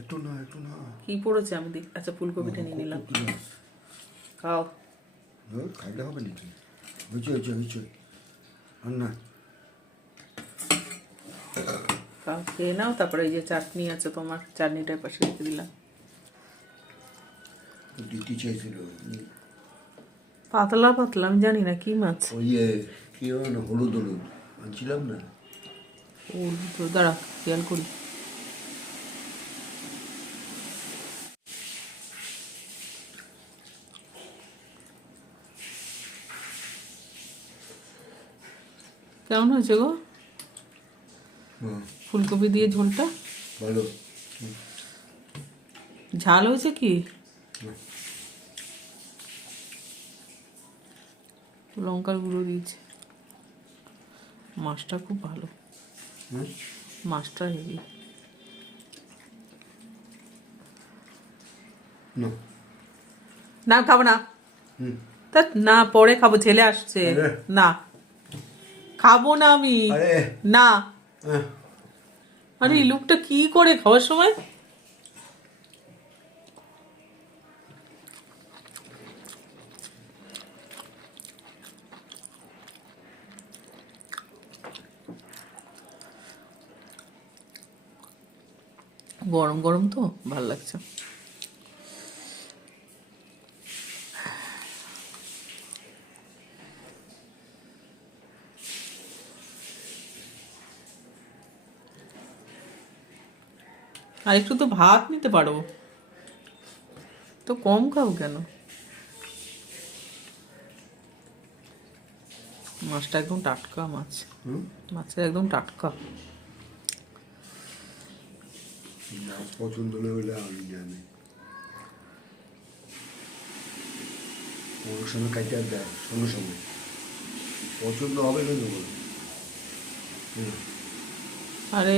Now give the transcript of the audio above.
একটু না একটু না কি পড়েছে আমি দেখ। আচ্ছা ফুলকপিটা নিয়ে নিলাম, খাও। খাইলে হবে নাকি? হয়েছে হয়েছে হয়েছে আর না খাও, খেয়ে নাও। তারপরে এই যে চাটনি আছে তোমার, চাটনিটার পাশে রেখে দিলাম। দিতে চাইছিল পাতলা পাতলা, আমি জানি না কি মাছ। ওই কি হয় না, হলুদ হলুদ আনছিলাম না। ও তো দাঁড়া, খেয়াল করি। কেমন হয়েছে গো ফুলকপি দিয়ে ঝোলটা? ভালো। ঝাল হয়েছে কি? লঙ্কার গুঁড়ো দিয়েছে। মাছটা খুব ভালো, মাছটা হেভি। না খাবো না, তা না পরে খাবো, ছেলে আসছে। না খাবো না আমি, না। আরে এই লোকটা কি করে খাওয়ার সময়? গরম গরম তো ভাল লাগছে। আর একটু তো ভাত নিতে পারো, তো কম খাও কেন? মাছটা একদম টাটকা মাছ, মাছটা একদম টাটকা। মাছ পছন্দ হলে আমি জানি ওর সময় কাটে দেয়, সঙ্গে সঙ্গে পছন্দ হবে না তো বলো। আরে